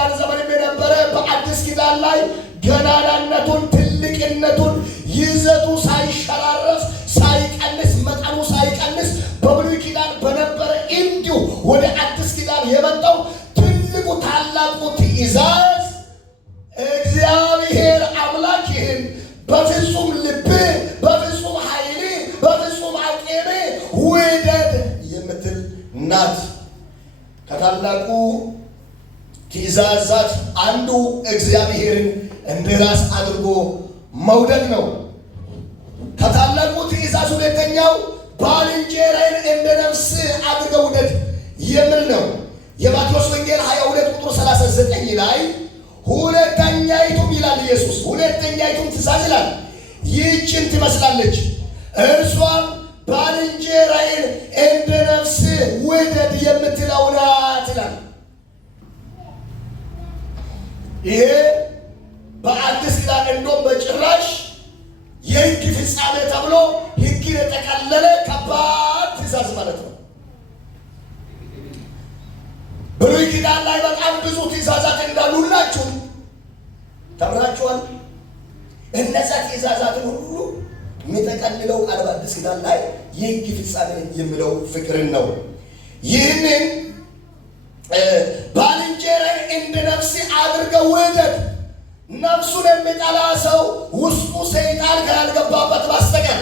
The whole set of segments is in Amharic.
ኪዳን ዘመን የነበረ በአዲስ ኪዳን ላይ ገናናነቱን ትልቅነቱን ይዘቱ ሳይሸራረፍ ሳይቀንስ መጠኑ ሳይቀንስ በብሉይ ኪዳን በነበረ እንዲሁ ወደ አዲስ ኪዳን የመጣው ትልቁ ታላቁ ትእዛዝ እግዚአብሔር አምላክ ይህን በፍጹም ልብ በፍጹም ኃይል በፍጹም አቅም ውደድ የምትል ናት። ከታላቁ ትእዛዛት አንዱ እግዚአብሔርን እንደ ራስ አድርጎ መውደድ ነው። ከታላቁ ትእዛዝ ሁለተኛው ባልንጀራን እንደ ነፍስ አድርገው ውደድ የሚል ነው። የማቴዎስ ወንጌል 22 ቁጥር 39 ላይ ሁለተኛይቱም ይላል ኢየሱስ ሁለተኛይቱም ትእዛዝ ይላል ይህችን ትመስላለች፣ እርሷም ባልንጀራን እንደ ነፍስ ውደድ የምትለው ናት ይላል። ይሄ በአዲስ ኪዳን እንደውም በጭራሽ የሕግ ፍጻሜ ተብሎ ሕግን የጠቀለለ ከባድ ትእዛዝ ማለት ነው። ብሉይ ኪዳን ላይ በጣም ብዙ ትእዛዛት እንዳሉ ሁላችሁም ተምራችኋል። እነዛ ትእዛዛትን ሁሉ የሚጠቀልለው ቃል በአዲስ ኪዳን ላይ የሕግ ፍጻሜ የሚለው ፍቅርን ነው። ይህንን ባልንጀራን እንደ ነፍስ አድርገው ውደድ። ነፍሱን የሚጠላ ሰው ውስጡ ሰይጣን ካልገባበት በስተቀር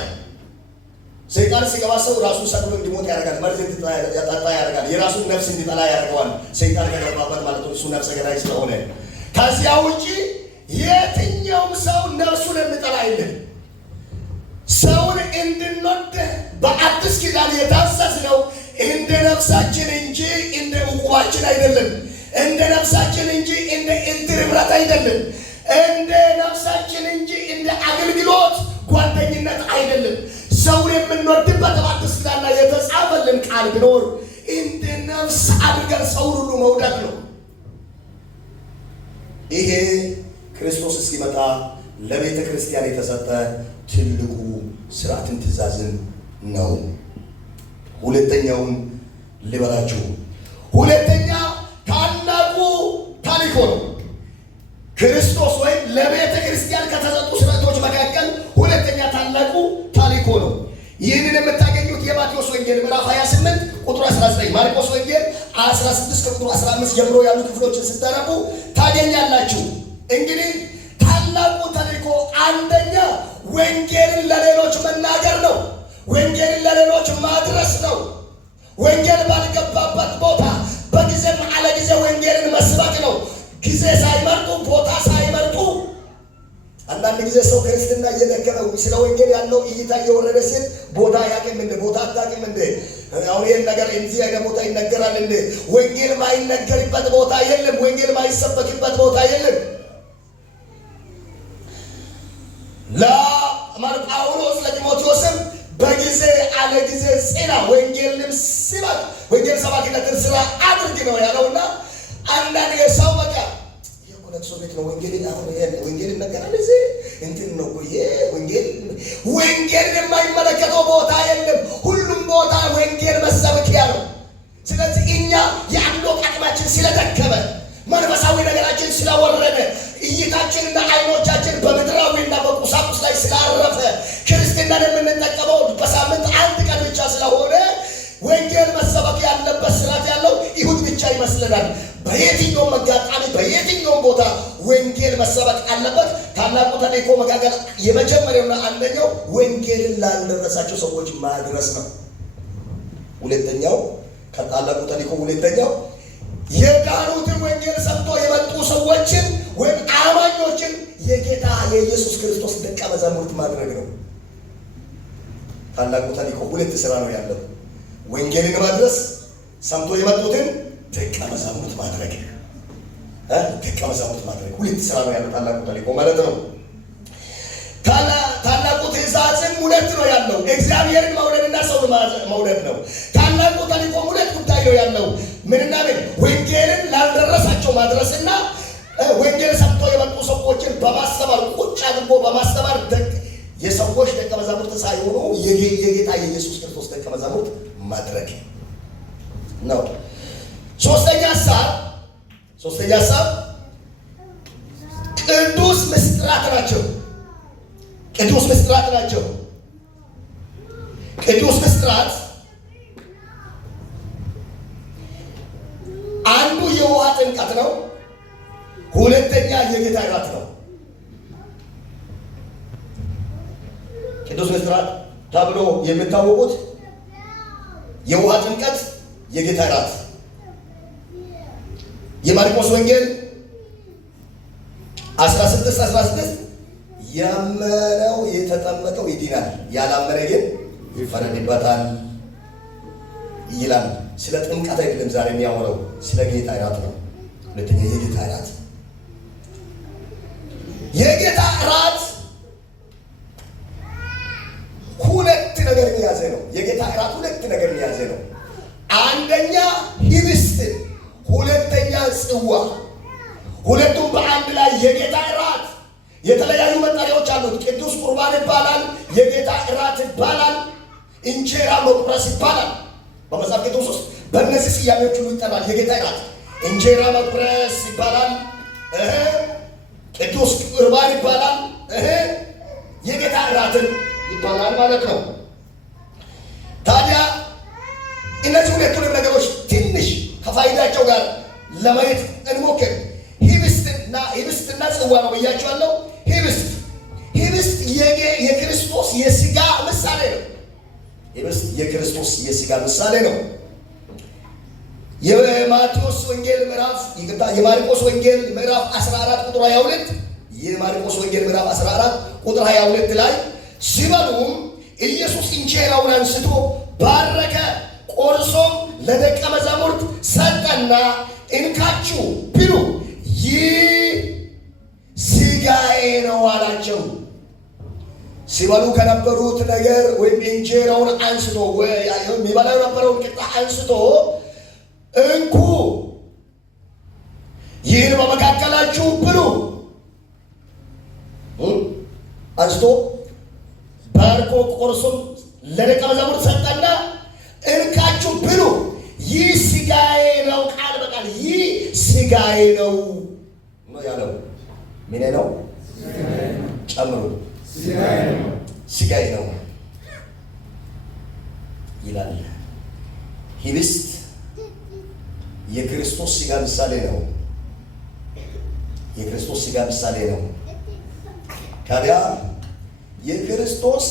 ሰይጣን ሲገባ ሰው ራሱን ሰቅሎ እንዲሞት ያደርጋል። መርዝ እንዲጠጣ ያደርጋል። የራሱን ነፍስ እንዲጠላ ያደርገዋል። ሰይጣን ከገባበት ማለት ነው። እሱ ነፍሰ ገዳይ ስለሆነ ከዚያ ውጪ የትኛውም ሰው ነፍሱን የሚጠላ የለም። ሰውን እንድንወድ በአዲስ ኪዳን የታዘዝነው እንደ ነፍሳችን እንጂ እንደ ዕቁባችን አይደለም። እንደ ነፍሳችን እንጂ እንደ እንትን ህብረት አይደለም። እንደ ነፍሳችን እንጂ እንደ አገልግሎት ጓደኝነት አይደለም። ሰውን የምንወድበት በአዲስ ኪዳን ላይ የተጻፈልን ቃል ቢኖር እንደ ነፍስ አድርገን ሰውን ሁሉ መውደድ ነው። ይሄ ክርስቶስ እስኪመጣ ለቤተ ክርስቲያን የተሰጠ ትልቁ ስርዓትን ትእዛዝን ነው። ሁለተኛውን ልበላችሁ። ሁለተኛ ታላቁ ታሪኮ ነው። ክርስቶስ ወይም ለቤተ ክርስቲያን ከተሰጡ ስርዓቶች መካከል ሁለተኛ ታላቁ ታሪኮ ነው። ይህንን የምታገኙት የማቴዎስ ወንጌል ምዕራፍ 28 ቁጥር 19፣ ማርቆስ ወንጌል 16 ከቁጥር 15 ጀምሮ ያሉ ክፍሎችን ስትጠረቁ ታገኛላችሁ። እንግዲህ ታላቁ ታሪኮ አንደኛ ወንጌልን ለሌሎች መናገር ነው። ወንጌልን ለሌሎች ማድረስ ነው። ወንጌል ባልገባበት ቦታ በጊዜም አለ ጊዜ ወንጌልን መስበክ ነው። ጊዜ ሳይመርጡ ቦታ ሳይመርጡ አንዳንድ ጊዜ ሰው ክርስትና እየደከመው ስለ ወንጌል ያለው እይታ እየወረደ ሲል ቦታ ያቅም እንደ ቦታ አታቅም እንደ አሁን ይህን ነገር እዚህ አይነት ቦታ ይነገራል እንደ ወንጌል ማይነገርበት ቦታ የለም። ወንጌል ማይሰበክበት ቦታ የለም። ጳውሎስ ለጢሞቴዎስም በጊዜ አለ ጊዜ ጽና፣ ወንጌልንም ስበክ፣ ወንጌል ሰባኪነትን ስራ አድርግ ነው ያለውና አንዳንድ የሰው በቃ የኮለክሶ ቤት ነው ወንጌል ይነገራል እዚህ እንትን ነው ወንጌል የማይመለከተው ቦታ የለም። ሁሉም ቦታ ወንጌል መሰበኪያ ነው። ስለዚህ እኛ የአምልኮ አቅማችን ስለደከመ መንፈሳዊ ነገራችን ስለወረደ እይታችንና አይኖቻችን በምድራዊና በቁሳቁስ ላይ ስላረፈ ክርስትናን የምንጠቀመው በሳምንት አንድ ቀን ብቻ ስለሆነ ወንጌል መሰበክ ያለበት ስርዓት ያለው ይሁድ ብቻ ይመስለናል። በየትኛውም አጋጣሚ በየትኛውም ቦታ ወንጌል መሰበክ አለበት። ታላቁ ተልእኮ መካከል የመጀመሪያውና አንደኛው ወንጌልን ላልደረሳቸው ሰዎች ማድረስ ነው። ሁለተኛው ከታላቁ ተልእኮ ሁለተኛው የዳኑትን ወንጌል ሰምቶ የመጡ ሰዎችን ወይም አማኞችን የጌታ የኢየሱስ ክርስቶስ ደቀ መዛሙርት ማድረግ ነው። ታላቁ ተልእኮ ሁለት ስራ ነው ያለው። ወንጌልን ማድረስ፣ ሰምቶ የመጡትን ደቀ መዛሙርት ማድረግ። ደቀ መዛሙርት ማድረግ ሁለት ስራ ነው ያለው ታላቁ ተልእኮ ማለት ነው። ታላቁ ትእዛዝም ሁለት ነው ያለው፣ እግዚአብሔርን መውደድና ሰውን መውደድ ነው። ታላቁ ተልእኮ ሁለት ጉዳይ ነው ያለው። ምንና ምን? ወንጌልን ላልደረሳቸው ማድረስና ወንጌል ሰምቶ የመጡ ሰዎችን በማስተማር ቁጭ አድርጎ በማስተማር የሰዎች ደቀ መዛሙርት ሳይሆኑ የጌታ የኢየሱስ ክርስቶስ ደቀ መዛሙርት ማድረግ ነው። ሶስተኛ ሐሳብ ቅዱስ ምስጢራት ናቸው። ቅዱስ ምስጢራት አንዱ የውሃ ጥምቀት ነው። ሁለተኛ የጌታ እራት ነው። ቅዱስ ምስጢራት ተብሎ የሚታወቁት የውሃ ጥምቀት፣ የጌታ እራት። የማርቆስ ወንጌል 16:16 ያመነው የተጠመቀው ይድናል፣ ያላመነ ግን ይፈረድበታል ይላል። ስለ ጥምቀት አይደለም ዛሬ የሚያወራው፣ ስለ ጌታ እራት ነው። ሁለተኛ የጌታ እራት። የጌታ እራት ሁለት ነገር የያዘ ነው። የጌታ እራት ሁለት ነገር የያዘ ነው። አንደኛ ህብስት፣ ሁለተኛ ጽዋ። ሁለቱም በአንድ ላይ የጌታ እራት። የተለያዩ መጠሪያዎች አሉት። ቅዱስ ቁርባን ይባላል፣ የጌታ እራት ይባላል፣ እንጀራ መቁረስ ይባላል። በመጽሐፍ ቅዱስ ውስጥ በእነዚህ ስያሜዎች ሁሉ ይጠራል። የጌታ እራት እንጀራ መቁረስ ይባላል፣ ቅዱስ ቁርባን ይባላል፣ የጌታ እራትን ይባላል ማለት ነው። ታዲያ እነዚህ ሁለቱንም ነገሮች ትንሽ ከፋይዳቸው ጋር ለማየት እንሞክር። ህብስትና ጽዋ ነው ብያቸዋለሁ። ህብስት የክርስቶስ የሥጋ ምሳሌ ነው። ህብስት የክርስቶስ የሥጋ ምሳሌ ነው። የማርቆስ ወንጌል ምዕራፍ 14 ቁጥር 22 የማርቆስ ወንጌል ምዕራፍ 14 ቁጥር 22 ላይ ሲበሉም ኢየሱስ እንጀራውን አንስቶ ባረከ፣ ቆርሶም ለደቀ መዛሙርት ሰጠና እንካችሁ ብሉ፣ ይህ ሥጋዬ ነው አላቸው። ሲበሉ ከነበሩት ነገር ወይም እንጀራውን አንስቶ የሚበላው የነበረውን ቂጣ አንስቶ እንኩ፣ ይህን በመካከላችሁ ብሉ አንስቶ ባርኮ ቆርሶም ለደቀ መዛሙርት ሰጠና እንካችሁ ብሉ፣ ይህ ሥጋዬ ነው። ቃል በቃል ይህ ሥጋዬ ነው ያለው። ምን ነው? ጨምሩ። ሥጋዬ ነው ይላል። ህብስት የክርስቶስ ሥጋ ምሳሌ ነው። የክርስቶስ ሥጋ ምሳሌ ነው። ታዲያ የክርስቶስ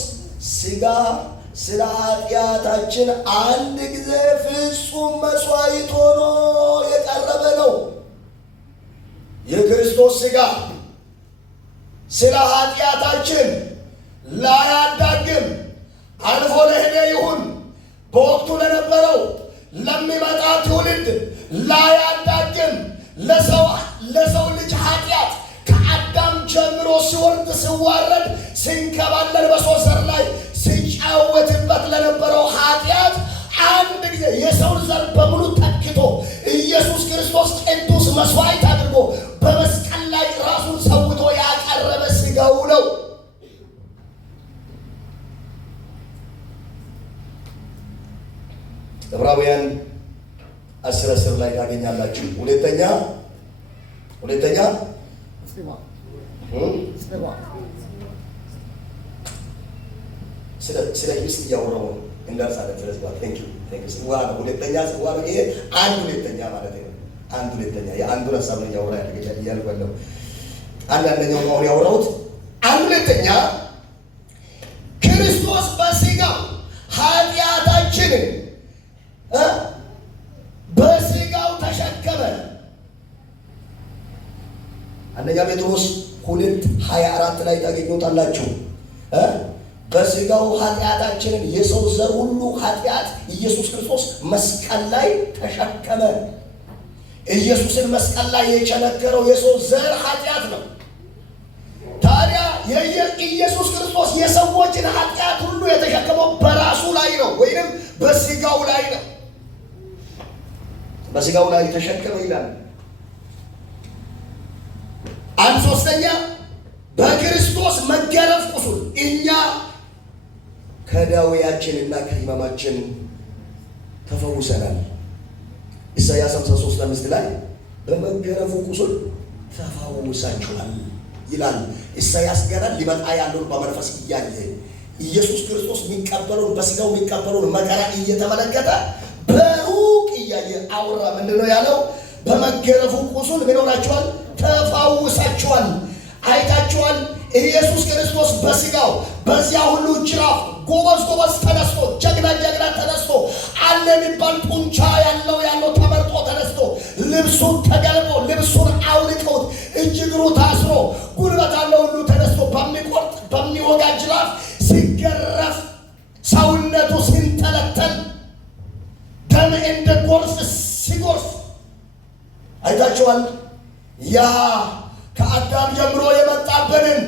ሥጋ ስለ ኃጢአታችን አንድ ጊዜ ፍጹም መስዋዕት ሆኖ የቀረበ ነው። የክርስቶስ ሥጋ ስለ ኃጢአታችን ላያዳግም አልፎ ለሄደ ይሁን በወቅቱ ለነበረው ለሚመጣ ትውልድ ላያዳግም ለሰው ልጅ ኃጢአት ከአዳም ጀምሮ ሲወርድ ሲዋረድ ሲንከባለል በሰው ዘር ላይ ሲጫወትበት ለነበረው ኃጢአት አንድ ጊዜ የሰውን ዘር በሙሉ ተክቶ ኢየሱስ ክርስቶስ ቅዱስ መስዋዕት አድርጎ በመስቀል ላይ ራሱን ሰውቶ ያቀረበ ሥጋው ነው። ዕብራውያን 10:10 ላይ ታገኛላችሁ። ሁለተኛ ስለ ህብስት እያወራሁ ነው እንዳልሳለት። ስለዚህ ጽዋ ነው። ሁለተኛ ጽዋ ነው። ይሄ አንድ ሁለተኛ ማለት ነው። አንድ ሁለተኛ የአንዱን ሀሳብ ነው እያወራ እያልኩ ያለው። አንደኛው ነው አሁን ያወራሁት። አንድ ሁለተኛ ክርስቶስ በሥጋው ኃጢአታችንን በሥጋው ተሸከመ። አንደኛ ጴጥሮስ 2:24 ላይ ታገኙታላችሁ። በሥጋው ኃጢአታችንን የሰው ዘር ሁሉ ኃጢአት ኢየሱስ ክርስቶስ መስቀል ላይ ተሸከመ። ኢየሱስን መስቀል ላይ የቸነከረው የሰው ዘር ኃጢአት ነው። ታዲያ ኢየሱስ ክርስቶስ የሰዎችን ኃጢአት ሁሉ የተሸከመው በራሱ ላይ ነው፣ ወይንም በሥጋው ላይ ነው። በሥጋው ላይ ተሸከመ ይላል። አንድ ሶስተኛ በክርስቶስ መገረፍ ቁስል እኛ ከደዌያችንና ከሕመማችን ተፈውሰናል። ኢሳይያስ 53:5 ላይ በመገረፉ ቁስል ተፈውሳችኋል ይላል ኢሳይያስ ገና ሊመጣ ያለውን በመንፈስ እያየ ኢየሱስ ክርስቶስ የሚቀበለውን በስጋው የሚቀበለውን መከራ እየተመለከተ በሩቅ እያየ አውራ። ምንድነው ያለው? በመገረፉ ቁስል ምን ሆናችኋል? ተፈውሳችኋል። አይታችኋል። ኢየሱስ ክርስቶስ በስጋው በዚያ ሁሉ ጅራፍ ጎበዝ ተነስቶ ጀግና ተነስቶ አለ የሚባል ጡንቻ ያለው ተመርጦ ተነስቶ ልብሱን ተገልቦ ልብሱን አውልቀውት እጅ እግሩ ታስሮ ጉልበት ያለው ሁሉ ተነስቶ በሚቆርጥ በሚወጋ ጅራፍ ሲገረፍ ሰውነቱ ሲንጠለጠል ደም እንደ ጎርፍ ሲጎርፍ አይታችኋል። ያ ከአዳም ጀምሮ የመጣብንን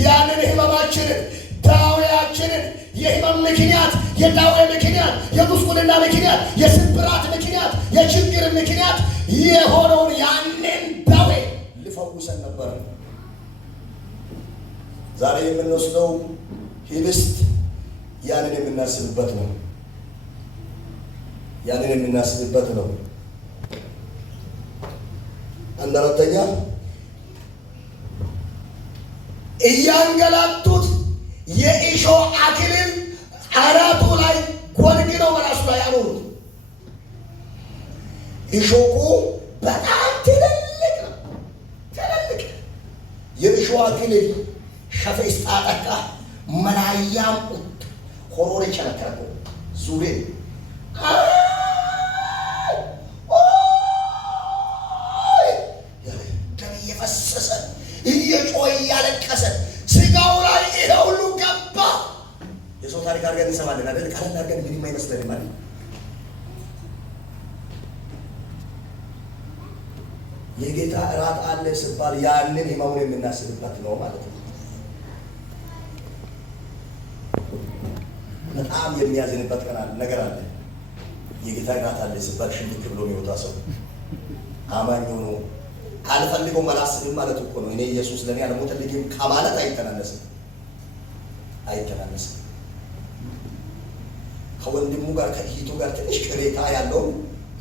ያንን ህመማችንን ዳዌያችንን የህመም ምክንያት የዳዌ ምክንያት የጉስቁልና ምክንያት የስብራት ምክንያት የችግር ምክንያት የሆነውን ያንን ዳዌ ሊፈውሰን ነበር። ዛሬ የምንወስደው ህብስት ያንን የምናስብበት ነው። ያንን የምናስብበት ነው። አንድ አራተኛ እያንገላቱት የእሾህ አክሊል አናቱ ላይ ጎንጉነው በራሱ ላይ አኖሩት። እሾሁ በጣም ትልልቅ ነው። ትልልቅ የእሾህ አክሊል ሸፌስ ጣጠቃ መናያም ሆሮሬ ቸነከረው ዙሬ ደም እየፈሰሰ እየጮኸ እያለቀሰ ስጋው ላይ ይሄ ሁሉ ገባ። የሰው ታሪክ አድርገን እንሰማለን አይደል? ቃል አድርገን ምንም አይመስለንም ማለት የጌታ እራት አለ ሲባል ያንን ህመሙን የምናስብበት ነው ማለት ነው። በጣም የሚያዝንበት ቀን ነገር አለ። የጌታ እራት አለ ሲባል ሽምቅ ብሎ የሚወጣ ሰው አማኝ ሆኖ አልፈልገውም አላስብም ማለት እኮ ነው። እኔ ኢየሱስ ለኔ አልሞተልኝም ከማለት አይተናነስም። ከወንድሙ ጋር ከእህቱ ጋር ትንሽ ቅሬታ ያለው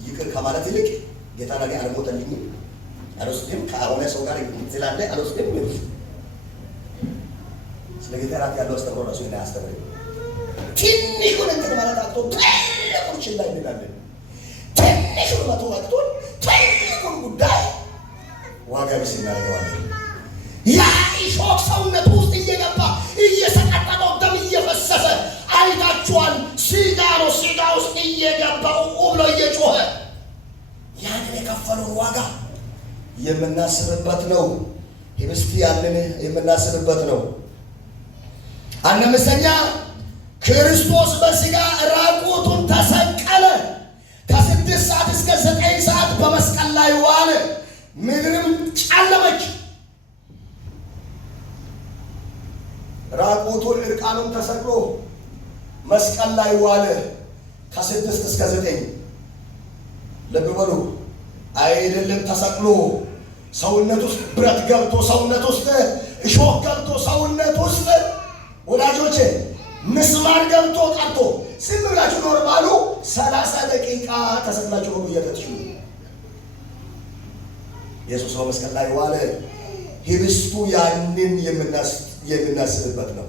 ይቅር ከማለት ይልቅ ጌታ ለኔ አልሞተልኝም አልወስድም ከሆነ ሰው ጋር ስላለ አልወስድም። ስለ ጌታ እራት ያለው አስተምሮ ራሱ ይሄን አስተምሮ ትንሹን እንትን ማለት አጥቶ ትልቁን ችላ እንላለን። ትንሹን መቶ ወቅቶ ትልቁን ጉዳይ ዋጋ ቢስ እናደርገዋለን። ያ እሾህ ሰውነቱ ውስጥ እየገባ እየሰቀጠጠው ደም እየፈሰሰ አይታችኋል። ስጋ ውስጥ እየገባው ብሎ እየጮኸ ያንን የከፈለውን ዋጋ የምናስብበት ነው። ህብስት ያንን የምናስብበት ነው። አምስተኛ ክርስቶስ በስጋ ራቁቱን ተሰቀለ። ከ6 ሰዓት እስከ 9 ሰዓት በመስቀል ላይ ዋለ። ምድርም ጨለመች። ራቁቱን እርቃኑን ተሰቅሎ መስቀል ላይ ዋለ። ከ6 እስከ 9 ልብ በሉ። አይደለም ተሰቅሎ ሰውነት ውስጥ ብረት ገብቶ ሰውነት ውስጥ እሾህ ገብቶ ሰውነት ውስጥ ወዳጆቼ ምስማር ገብቶ ቀርቶ ዝም ብላችሁ ኖርማሉ 30 ደቂቃ ተሰቅላችሁ ነው እየተጥሹ ኢየሱስ በመስቀል ላይ ዋለ። ህብስቱ ያንን የምናስብበት ነው።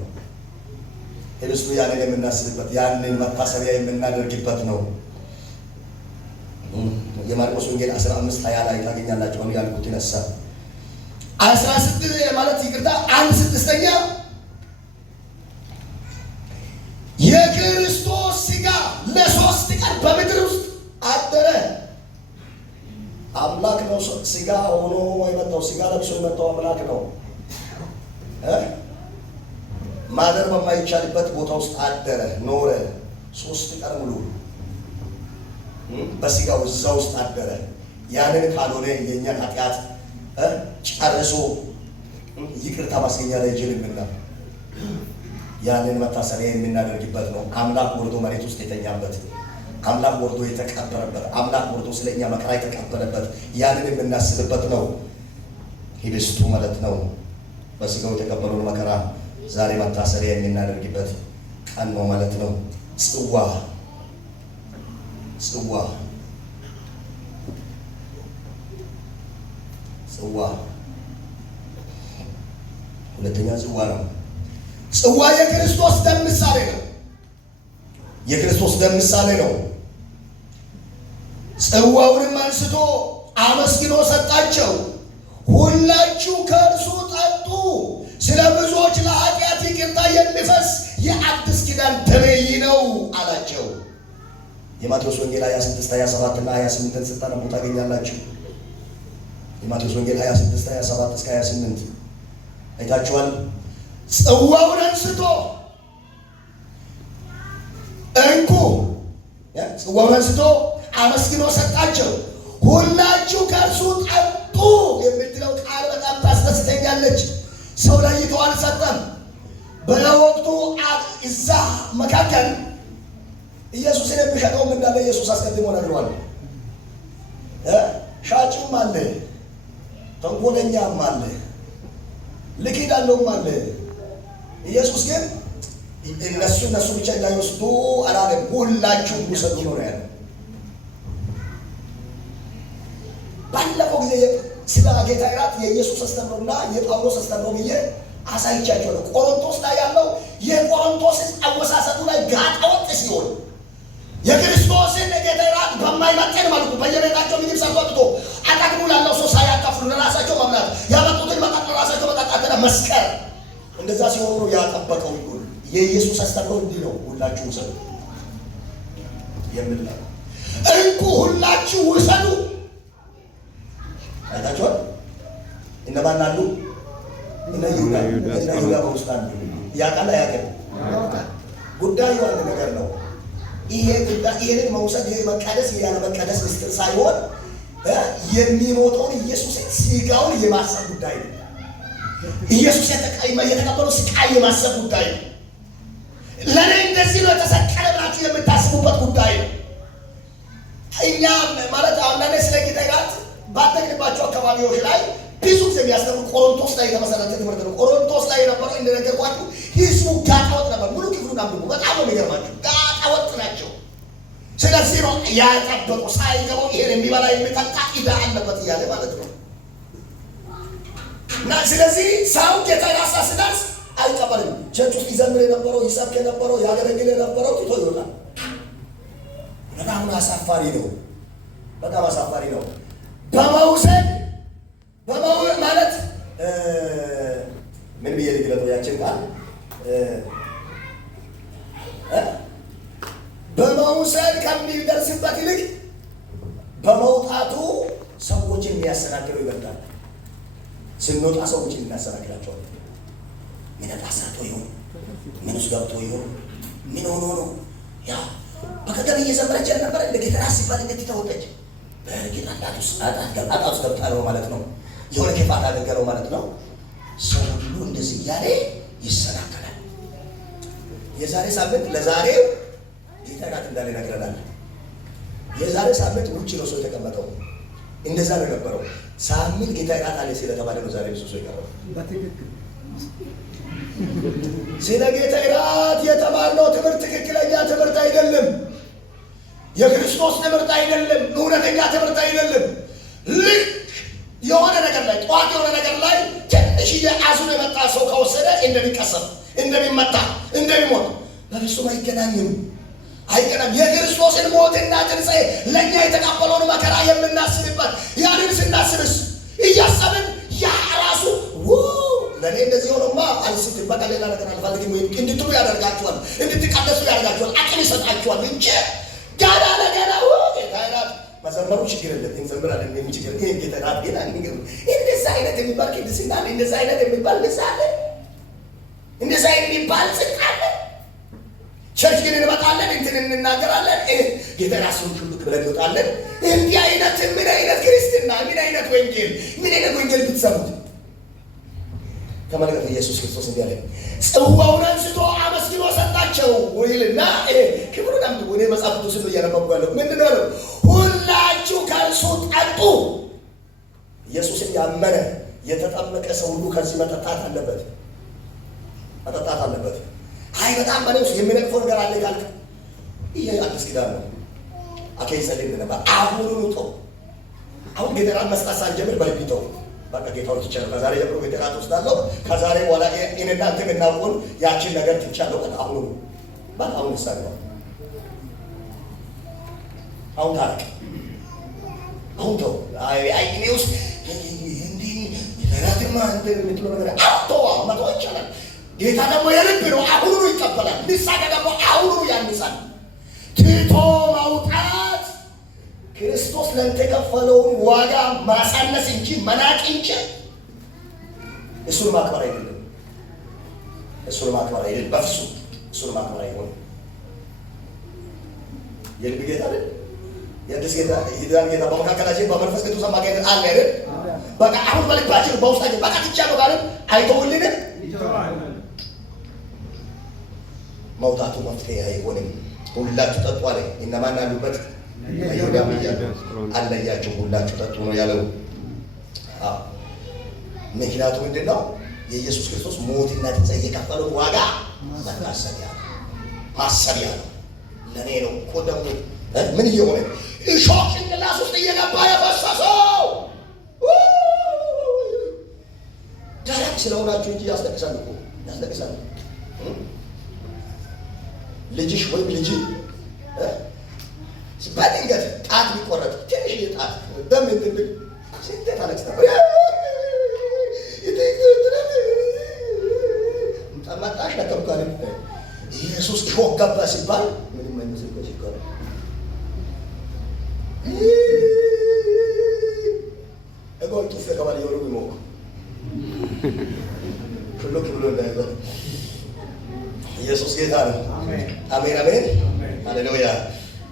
ህብስቱ ያንን የምናስብበት ያንን መታሰቢያ የምናደርግበት ነው። የማርቆስ ወንጌል 15:20 ላይ ታገኛላችሁ። አሁን ያልኩት ይነሳ 16 ማለት ይቅርታ 1/6 የክርስቶስ ስጋ ለ3 ቀን በምድር ውስጥ አደረ። አምላክ ነው ስጋ ሆኖ የመጣው ስጋ ለብሶ የመጣው አምላክ ነው። ማደር በማይቻልበት ቦታ ውስጥ አደረ፣ ኖረ። 3 ቀን ሙሉ በስጋው እዛ ውስጥ አደረ። ያንን ካልሆነ የእኛን ኃጢአት ጨርሶ ይቅርታ ማስገኛ ላይ ጅልምና ያንን መታሰቢያ የምናደርግበት ነው። አምላክ ወርዶ መሬት ውስጥ የተኛበት፣ አምላክ ወርዶ የተቀበረበት፣ አምላክ ወርዶ ስለኛ መከራ የተቀበለበት ያንን የምናስብበት ነው ህብስቱ ማለት ነው። በስጋው የተቀበለውን መከራ ዛሬ መታሰቢያ የምናደርግበት ቀን ነው ማለት ነው። ጽዋ ሁለተኛ ጽዋ ነው። ጽዋ የክርስቶስ ደም ምሳሌ ነው። የክርስቶስ ደም ምሳሌ ነው። ጽዋውንም አንስቶ አመስግኖ ሰጣቸው። ሁላችሁ ከእርሱ ጠጡ፣ ስለ ብዙዎች ለኃጢአት ይቅርታ የሚፈስ የአዲስ ኪዳን ደሜ ይህ ነው አላቸው። የማቴዎስ ወንጌል 26 27 እና 28 ስታነቡ ታገኛላችሁ። የማቴዎስ ወንጌል 26 27 እስከ 28 አይታችኋል። ጽዋውን አንስቶ እንኩ ጽዋውን አንስቶ አመስግኖ ሰጣቸው። ሁላችሁ ከእርሱ ጠጡ የምትለው ቃል በጣም ታስደስተኛለች። ሰው ለይቶ አልሰጠም። በወቅቱ እዛ መካከል ኢየሱስን የሚሸጠውም እንዳለ ኢየሱስ አስቀድሞ ነግሯል። ሻጭም አለ፣ ተንኮለኛም አለ፣ ልኪድ አለውም አለ። ኢየሱስ ግን እነሱ ብቻ እንዳይወስዱ አላለም። ሁላችሁም ውሰዱ ነው ያለው። ባለፈው ጊዜ ስለ ጌታ እራት የኢየሱስ አስተምሮና የጳውሎስ አስተምሮ ብዬ አሳይቻቸዋለሁ። ቆሮንቶስ ላይ ያለው የቆሮንቶስ አወሳሰዱ ላይ ጋጠወጥ ሲሆን የክርስቶስን ጌታ እራት በማይመጥን መልኩ በየቤታቸው ምግብ ሰርቶ አጠግቡ ላለው ሰው ሳያካፍሉ ለራሳቸው መብላት፣ ያመጡትን መጠጥ ለራሳቸው መጠጣትና መስከር፣ እንደዛ ሲሆኑ ነው ያጠበቀው። ይሁን የኢየሱስ አስተምሮ እንዲህ ነው። ሁላችሁ ውሰዱ የምል ነው። እንኩ ሁላችሁ ውሰዱ። አይታችኋል። እነማን አሉ? እነ ይሁዳ በውስጥ አሉ። ያቃላ ያቀል ጉዳዩ አንድ ነገር ነው። ይሄ ጉዳይ ይሄን መውሰድ ይሄ መቀደስ ያለ መቀደስ ምስጢር ሳይሆን የሚሞተውን ኢየሱስ ስጋውን የማሰብ ጉዳይ ነው። ኢየሱስ የተቀበለው ስቃይ የማሰብ ጉዳይ ነው። ለኔ እንደዚህ ነው የተሰቀለ ብላችሁ የምታስቡበት ጉዳይ ነው። እኛ ማለት አንዳንዴ ስለ ጌታ ጋር ባደግንባቸው አካባቢዎች ላይ ብዙ ጊዜ የሚያስተምሩ ቆሮንቶስ ላይ የተመሰረተ ትምህርት ነው። ቆሮንቶስ ላይ የነበረው እንደነገርኳችሁ ህዝቡ ጋጠወጥ ነበር። ሙሉ ክፍሉን አንብቡ። በጣም ነው የሚገርማችሁ። ጋጠወጥ ናቸው። ስለዚህ ነው ያጠበቁ ሳይገባው ይሄን የሚበላ የሚጠጣ ዕዳ አለበት እያለ ማለት ነው። እና ስለዚህ ሰው ጌታ ራሳ ሲደርስ አይቀበልም። ቸርች ውስጥ ይዘምር የነበረው ይሰብክ የነበረው ያገለግል የነበረው ትቶ ይወጣል። በጣም አሳፋሪ ነው። በጣም አሳፋሪ ነው። በመውሰድ ማለት ምን ብዬ ልግለጠው? ያችን ቃል በመውሰድ ከሚደርስበት ይልቅ በመውጣቱ ሰዎችን የሚያሰናክለው ይበልጣል። ስንወጣ ሰዎችን እናሰናክላቸዋለን። ምን አሳቶ ይሆን? ምን ውስጥ ገብቶ ይሆን? ምን ሆኖ ነው? ያ በከተማ እየዘመረች ነበር። ለጌታ ሲባል እንዴት ተወጣች? በጌታ አጣት ገብታ ነው ማለት ነው። የሆነ ክፋት አደረገው ማለት ነው። ሰው ሁሉ እንደዚህ እያለ ይሰናከላል። የዛሬ ሳምንት ለዛሬው ጌታ ጋር እንዳለ ነግረናል። የዛሬ ሳምንት ውጭ ነው ሰው የተቀመጠው። እንደዛ ነው የነበረው። ሳምንት ጌታ ጋር አለ ስለተባለ ነው ዛሬ ብዙ ሰው ይቀርባል። በትክክል ስለ ጌታ እራት የተማርነው ትምህርት ትክክለኛ ትምህርት አይደለም። የክርስቶስ ትምህርት አይደለም። እውነተኛ ትምህርት አይደለም። ልክ የሆነ ነገር ላይ ጠዋት የሆነ ነገር ላይ ትንሽዬ አዙን የመጣ ሰው ከወሰደ እንደሚቀሰፍ፣ እንደሚመታ፣ እንደሚሞት በፍጹም አይገናኝም። የክርስቶስን ሞትና ትንሣኤ ለእኛ የተቀበለውን መከራ የምናስብበት ያንን ስናስብስ እያሰብን ያ ራሱ ለእኔ እንደዚህ ሆኖማ አልስትም በቃ ሌላ ነገር አልፈልግም ወይም እንድትሉ ያደርጋችኋል፣ እንድትቀደሱ ያደርጋችኋል፣ አቅም ይሰጣችኋል እንጂ ጋዳ ነገና ጌታ እራት መዘመሩ ችግር የለም። እንዘምራለን የሚችግር ይሄ ጌታ እራት ጌታ ንገሩ። እንደዛ አይነት የሚባል ቅድስና አለ። እንደዛ አይነት የሚባል ንስሐ አለ። እንደዛ የሚባል ጽድቅ አለ። ቸርች ግን እንመጣለን፣ እንትን እንናገራለን፣ ጌታ ራሱን ሁሉ ክብረት እንወጣለን። እንዲህ አይነት ምን አይነት ክርስትና፣ ምን አይነት ወንጌል፣ ምን አይነት ወንጌል ብትሰሙት ተመልከቱ። ኢየሱስ ክርስቶስ እንዲህ አለ፣ ጽዋውን አንስቶ አመስግኖ ሰጣቸው ወይልና ክብሩን አምጡ። ወደ መጽሐፍ ቅዱስ ነው እያነበብኩ ያለው። ምንድን ነው? ሁላችሁ ከእርሱ ጠጡ። ኢየሱስን ያመነ የተጠመቀ ሰው ሁሉ ከዚህ መጠጣት አለበት። አይ በጣም በኔ ውስጥ የሚነቅፈው ነገር አለ ካልክ ይሄ አዲስ ኪዳን ነው። አከይሰልኝ ነበር። አሁን ጌታ መስጠት ሳንጀምር በልብ ይተው በቃ ጌታውን ትቻለሁ። ከዛሬ ጀምሮ ቤተራት ውስጥ አለው። ከዛሬ በኋላ እኔና አንተ የምናውቀውን ያችን ነገር ትቻለሁ። አሁን አሁን ይሳለው አሁን ታረቅ አሁን ተው። እኔ ውስጥ እንዲህ ቤተራትማ አንተ የምትለው ነገር አውቶ መተው ይቻላል። ጌታ ደግሞ የልብ ነው። አሁኑ ይቀበላል። ንስሐ ደግሞ አሁኑ ያንሳል። ትቶ ማውጣት ክርስቶስ ለአንተ የከፈለውን ዋጋ ማሳነስ እንጂ መናቅ እንጂ እሱን ማክበር አይደለም። እሱን ማክበር አይደለም። በፍጹም እሱን ማክበር አይሆንም። የልብ ጌታ አይደል? የአዲስ ጌታ የዳን ጌታ በመካከላችን በመንፈስ ቅዱስ አማካኝነት አለ አይደል? በቃ አሁን በልባችን በውስጣችን በቃ ትቻለሁ ካልን አይተውልንም። መውጣቱ መፍትሄ አይሆንም። ሁላችሁ ጠጡ አለ። እነማን አሉበት? አይሁዳ አለያቸው። ሁላችሁ ጠጡ ነው ያለው። ምክንያቱ ምንድን ነው? የኢየሱስ ክርስቶስ ሞትና ትንሣኤ የከፈለውን ዋጋ ማሰቢያ ነው። ለእኔ ነው እኮ ደግሞ ምን እየሆነ እሾህ ጭንቅላት ውስጥ እየገባ የፈሰሰው ደረቅ ስለሆናችሁ እንጂ ያስለቅሳል እኮ ያስለቅሳል። ልጅሽ ወይም ልጅ በድንገት ጣት ቢቆረጥ ትንሽ ጣት በምን ትብል ስንት ታለቅስ ነበር። መጣሽ ለከብካለ ኢየሱስ እሾህ ገባ ሲባል ምንም አይመስል ከሲባል እጎል ጡፍ ከባል ይወሩ ይሞክ ሁሉ ብሎ እንዳይዘ ኢየሱስ ጌታ ነው። አሜን አሜን ሃሌሉያ።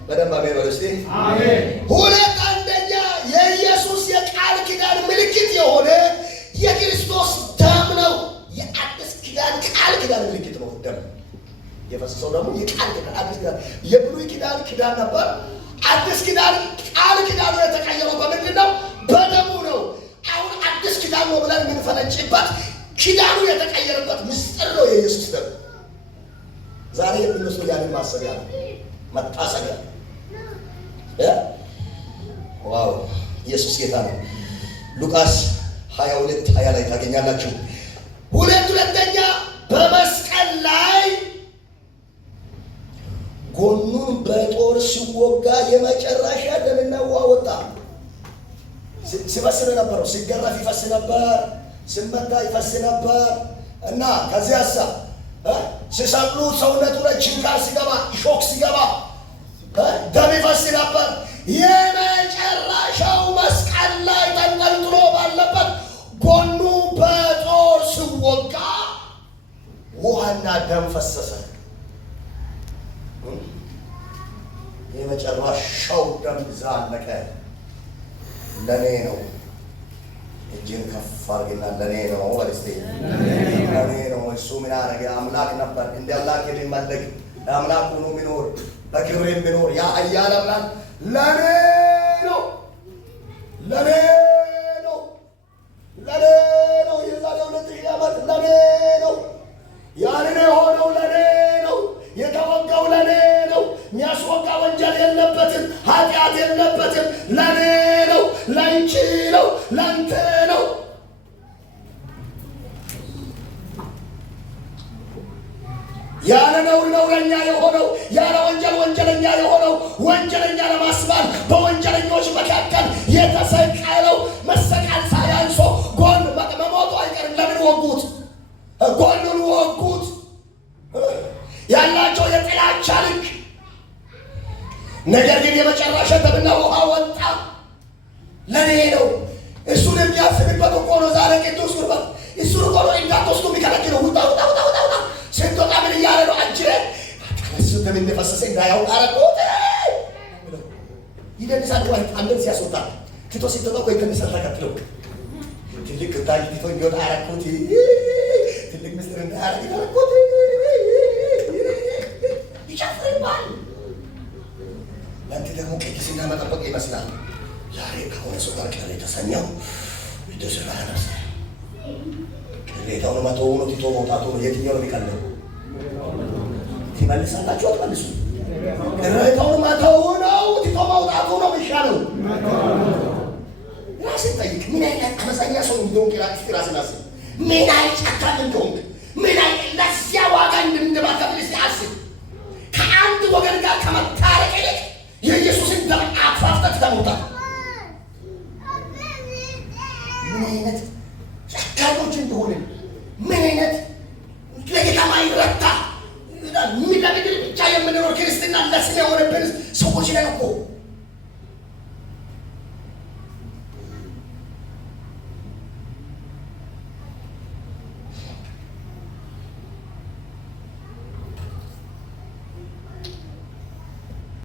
በደንብ አሜን በሉ እስቲ አሜን። ሁለት አንደኛ የኢየሱስ የቃል ኪዳን ምልክት የሆነ የክርስቶስ ደም ነው። የአዲስ ኪዳን ቃል ኪዳን ምልክት ነው። ደም የፈሰሰው ደግሞ የቃል ኪዳን አዲስ ኪዳን የብሉይ ኪዳን ኪዳን ነበር። አዲስ ኪዳን ቃል ኪዳኑ የተቀየረው በምንድን ነው? በደሙ ነው። አሁን አዲስ ኪዳን ነው ብለን የምንፈነጭበት ኪዳኑ የተቀየረበት ምስጢር ነው የኢየሱስ ደም። ዛሬ የምንወስደው ያንን ማሰቢያ ነው፣ መታሰቢያ። ዋው ኢየሱስ ጌታ ነው። ሉቃስ 22:20 ላይ ታገኛላችሁ። ሁለተኛ በመስቀል ላይ ጎኑን በጦር ሲወጋ የመጨረሻ ደምና ውሃ ወጣ። ሲፈስ ነበረው፣ ሲገረፍ ይፈስ ነበር፣ ሲመታ ይፈስ ነበር እና ከዚያ ሲሰቅሉ ሰውነቱ ላይ ችንካር ሲገባ ሾክ ሲገባ ደም ይፈስ ነበር። የመጨረሻው መስቀል ላይ ተንጠልጥሎ ባለበት ጎኑ በጦር ሲወጋ ውሃና ደም ፈሰሰ። የመጨረሻው ደም ዛለቀ። ለኔ ነው። እጅን ከፍ አድርግና ለኔ ነው ወልስቴ ለኔ ነው። እሱ ምን አረገ? አምላክ ነበር። እንደ አምላክ የሚመለክ አምላክ ሆኖ የሚኖር በክብር የሚኖር ያ ኃያል አምላክ ለኔ ነው። ለኔ ነው። ለኔ ነው። የዛሬ 2000 ዓመት ለኔ ነው። ያንን የሆነው ለኔ ነው። የተወጋው ለኔ ነው። የሚያስወጋ ወንጀል የለበትም፣ ኃጢአት የለበትም። ለኔ ነው። ለአንቺ ነው። ለአንተ ነው። ያለ ነውር ነውረኛ የሆነው ያለ ወንጀል ወንጀለኛ የሆነው ወንጀለኛ ለማስባል በወንጀለኞች መካከል የተሰቀለው መሰቀል ሳያንሶ ጎን መሞቱ አይቀርም። ለምን ወጉት? ጎኑን ወጉት። ያላቸው የጥላቻ ልክ ነገር ግን የመጨረሻ ደምና ውሃ ወጣ። ለኔ ነው። እሱን የሚያስብበት እኮ ነው ዛሬ ቅዱስ ቁርባን። እሱን እኮ ነው እንዳትወስዱ የሚከለክለው። ውጣ ውጣ ውጣ ውጣ ውጣ ስትወጣ ምን እያለ ነው? አንችለ እሱ ደም እንደፈሰሰ እንዳያውቅ አረቁት ይደንሳል። ወይ አንደን ሲያስወጣ ትቶ ሲተጣ ወይ ከነሰ ተከትለው ትልቅ ታይ ትቶ ይወጣ አረቁት። ትልቅ ምስጢር እንዳያረግ አረቁት ይቻፍርባል። ለአንተ ደግሞ ቅድስና መጠበቅ ይመስላል። ዛሬ ከሆነ ሰው ጋር ቀረ የተሰኘው ይደስራ ነስ ቅሬታውን መተው ነው ትቶ መውጣቱ ነው። የትኛው ነው የሚቀለው? ትመልሳላችሁ አትመልሱ? ቅሬታውን መተው ነው ትቶ መውጣቱ ነው የሚሻለው? ራስን ጠይቅ። ምን አይነት አመፀኛ ሰው እንደሆንክ ራስህን አስብ። ምን አይነት ጨካኝ እንደሆንክ፣ ምን አይነት ለዚያ ዋጋ እንደምትከፍል እስኪ አስብ። ከአንድ ወገን ጋር ከመታረቅ ይልቅ የኢየሱስን ደም አፋፍተህ ትሞታለህ። ምን አይነት ጨካኞች እንደሆነ፣ ምን አይነት ለጌታ ማይረታ ለምድር ብቻ የምንኖር ክርስትና ለስም የሆነብን ሰዎች ነን እኮ።